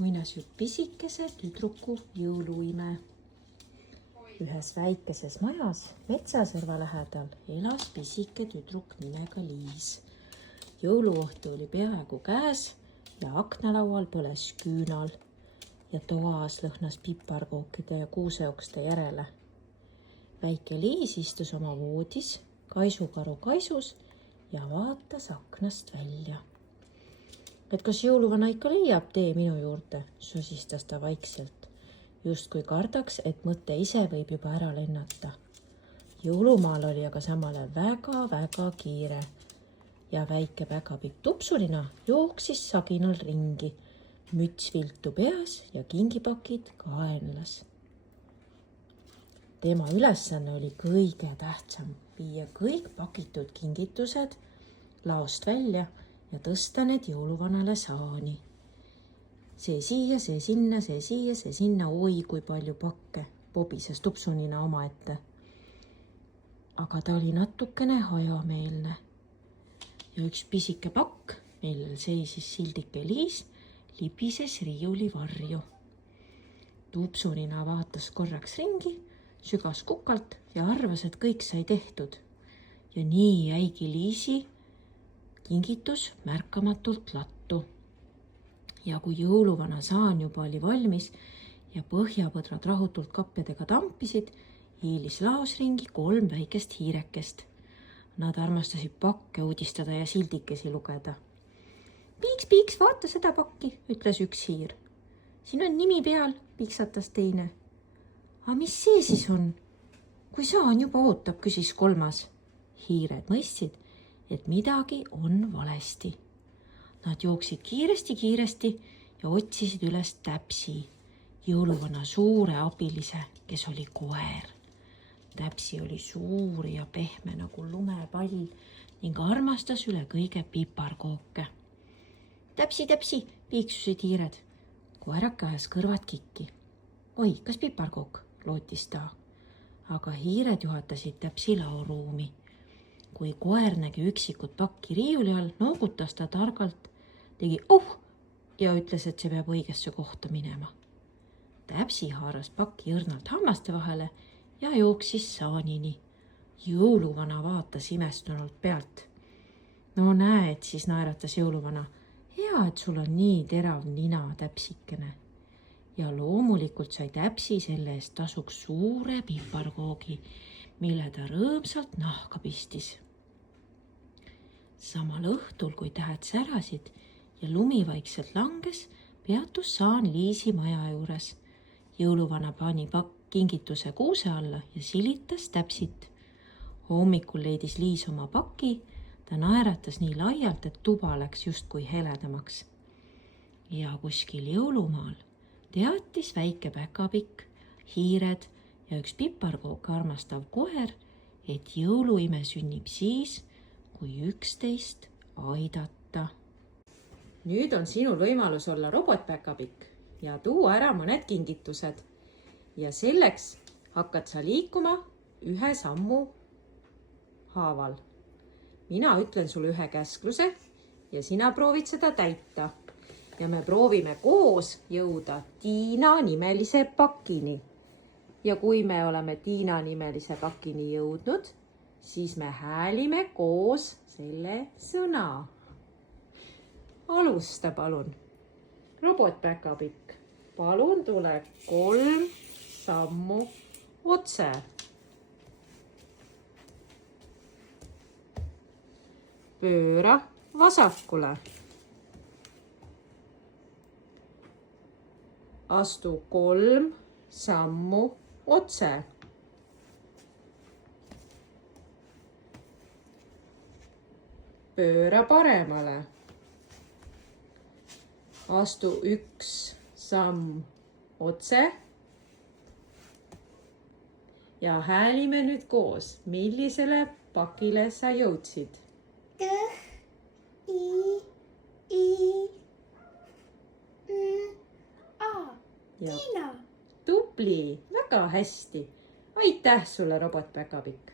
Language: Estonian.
muinasjutt pisikese tüdruku jõuluime. Ühes väikeses majas metsaserva lähedal elas pisike tüdruk nimega Liis. Jõuluõhtu oli peaaegu käes ja aknalaual põles küünal ja toas lõhnas piparkookide ja kuuseokste järele. Väike Liis istus oma voodis, kaisukaru kaisus ja vaatas aknast välja. Et kas jõuluvana ikka leiab tee minu juurde, sosistas ta vaikselt, justkui kardaks, et mõte ise võib juba ära lennata. Jõulumaal oli aga samal ajal väga-väga kiire ja väike päkapikk Tupsulina jooksis saginal ringi, müts viltu peas ja kingipakid kaenlas. Tema ülesanne oli kõige tähtsam viia kõik pakitud kingitused laost välja ja tõsta need jõuluvanale saani. See siia, see sinna, see siia, see sinna, oi kui palju pakke, pobises Tupsunina omaette. Aga ta oli natukene hajameelne. Ja üks pisike pakk, millel seisis sildike Liis, libises riiuli varju. Tupsunina vaatas korraks ringi, sügas kukalt ja arvas, et kõik sai tehtud. Ja nii jäigi Liisi kingitus märkamatult lattu. Ja kui jõuluvana saan juba oli valmis ja põhjapõdrad rahutult kapjadega tampisid, hiilis laos ringi 3 väikest hiirekest. Nad armastasid pakke uudistada ja sildikesi lugeda. Piiks, piiks, vaata seda pakki, ütles üks hiir. Siin on nimi peal, piksatas teine. Aga mis see siis on? Kui saan juba ootab, küsis 3. Hiired mõistsid, et midagi on valesti. Nad jooksid kiiresti ja otsisid üles Täpsi, jõuluvana suure abilise, kes oli koer. Täpsi oli suur ja pehme nagu lumepall ning armastas üle kõige piparkooke. Täpsi, Täpsi, piiksusid hiired. Koerake ajas kõrvad kikki. Oi, kas piparkook, lootis ta. Aga hiired juhatasid Täpsi laoruumi. Kui koer nägi üksikut pakki riiuli all, noogutas ta targalt, tegi ja ütles, et see peab õigesse kohta minema. Täpsi haaras pakki õrnalt hammaste vahele ja jooksis saanini. Jõuluvana vaatas imestunult pealt. No näed, siis naeratas jõuluvana. Hea, et sul on nii terav nina, Täpsikene. Ja loomulikult sai Täpsi selle eest tasuks suure piparkoogi, mille ta rõõmsalt nahka pistis. Samal õhtul, kui tähed särasid ja lumi vaikselt langes, peatus saan Liisi maja juures. Jõuluvana pani kingituse kuuse alla ja silitas Täpsit. Hommikul leidis Liis oma paki, ta naeratas nii laialt, et tuba läks justkui heledamaks. Ja kuskil jõulumaal teatis väike päkapikk, hiired ja üks piparkook armastav koer, et jõuluime sünnib siis, kui üksteist aidata. Nüüd on sinul võimalus olla robotpäkapikk ja tuua ära mõned kingitused. Ja selleks hakkad sa liikuma 1 sammu haaval. Mina ütlen sulle 1 käskluse ja sina proovid seda täita. Ja me proovime koos jõuda Tiina nimelise pakini. Ja kui me oleme Tiina nimelise pakini jõudnud, siis me häälime koos selle sõna. Alusta palun. Robotpäkapikk, palun tule 3 sammu otse. Pööra vasakule. Astu 3 sammu otse. Pööra paremale. Astu 1 samm otse. Ja häälime nüüd koos, millisele pakile sa jõudsid. Tiina. Tubli, väga hästi. Aitäh sulle, robotpäkapikk.